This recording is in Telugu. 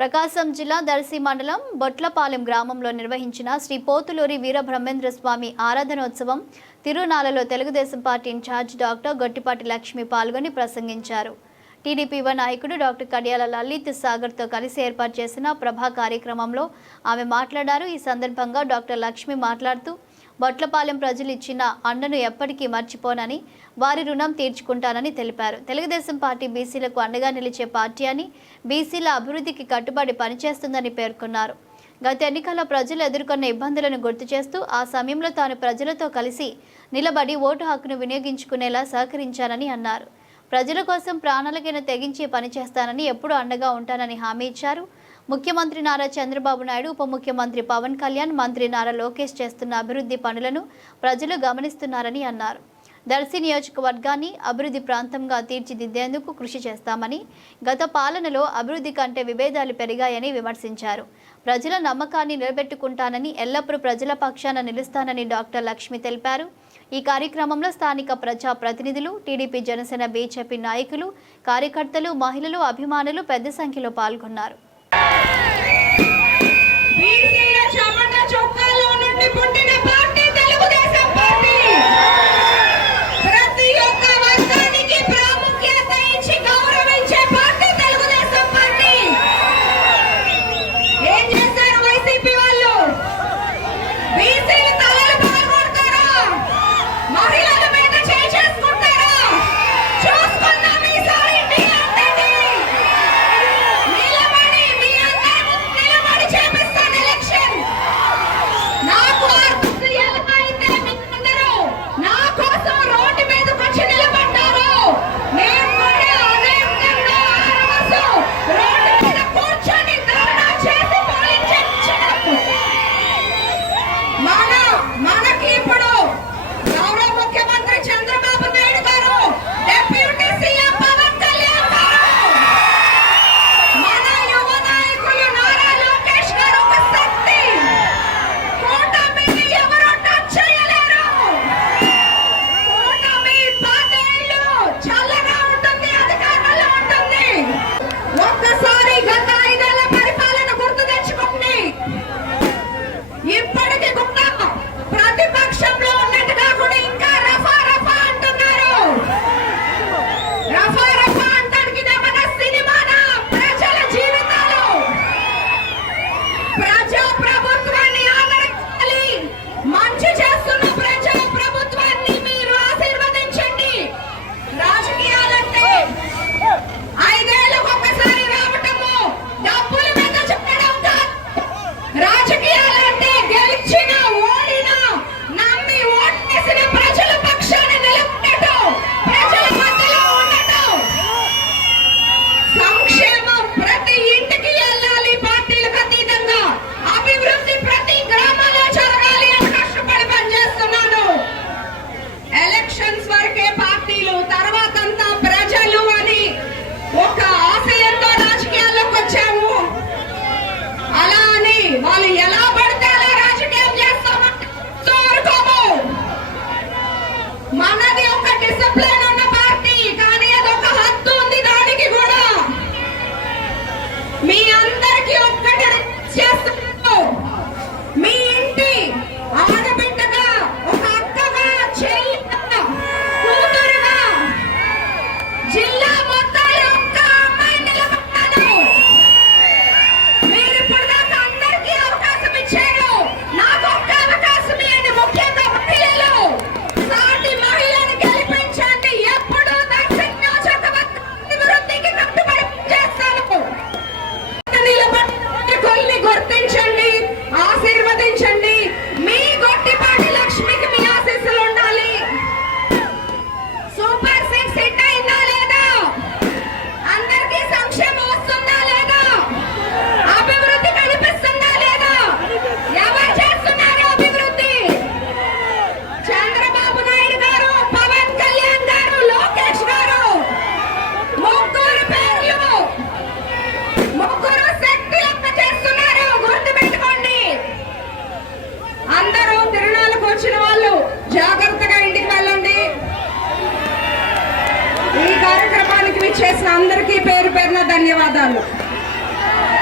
ప్రకాశం జిల్లా దర్శి మండలం బొట్లపాలెం గ్రామంలో నిర్వహించిన శ్రీ పోతులూరి వీరబ్రహ్మేంద్ర స్వామి ఆరాధనోత్సవం తిరునాలలో Telugu Desam party in-charge doctor Gottipati Lakshmi పాల్గొని ప్రసంగించారు. టీడీపీ నాయకుడు డాక్టర్ కడియాల లలిత్ సాగర్తో కలిసి ఏర్పాటు చేసిన ప్రభా కార్యక్రమంలో ఆమె మాట్లాడారు. ఈ సందర్భంగా డాక్టర్ లక్ష్మి మాట్లాడుతూ బొట్లపాలెం ప్రజలు ఇచ్చిన అండను ఎప్పటికీ మర్చిపోనని, వారి రుణం తీర్చుకుంటానని తెలిపారు. తెలుగుదేశం పార్టీ బీసీలకు అండగా నిలిచే పార్టీ అని, బీసీల అభివృద్ధికి కట్టుబడి పనిచేస్తుందని పేర్కొన్నారు. గత ఎన్నికల్లో ప్రజలు ఎదుర్కొన్న ఇబ్బందులను గుర్తు చేస్తూ ఆ సమయంలో తాను ప్రజలతో కలిసి నిలబడి ఓటు హక్కును వినియోగించుకునేలా సహకరించానని అన్నారు. ప్రజల కోసం ప్రాణాలకైనా తెగించి పనిచేస్తానని, ఎప్పుడూ అండగా ఉంటానని హామీ ఇచ్చారు. ముఖ్యమంత్రి నారా చంద్రబాబు నాయుడు, ఉప ముఖ్యమంత్రి పవన్ కళ్యాణ్, మంత్రి నారా లోకేష్ చేస్తున్న అభివృద్ధి పనులను ప్రజలు గమనిస్తున్నారని అన్నారు. దర్శి నియోజకవర్గాన్ని అభివృద్ధి ప్రాంతంగా తీర్చిదిద్దేందుకు కృషి చేస్తామని, గత పాలనలో అభివృద్ధి కంటే విభేదాలు పెరిగాయని విమర్శించారు. ప్రజల నమ్మకాన్ని నిలబెట్టుకుంటానని, ఎల్లప్పుడూ ప్రజల పక్షాన నిలుస్తానని డాక్టర్ లక్ష్మి తెలిపారు. ఈ కార్యక్రమంలో స్థానిక ప్రజా ప్రతినిధులు, టీడీపీ, జనసేన, బీజేపీ నాయకులు, కార్యకర్తలు, మహిళలు, అభిమానులు పెద్ద సంఖ్యలో పాల్గొన్నారు. చేసిన అందరికీ పేరు పేరున ధన్యవాదాలు.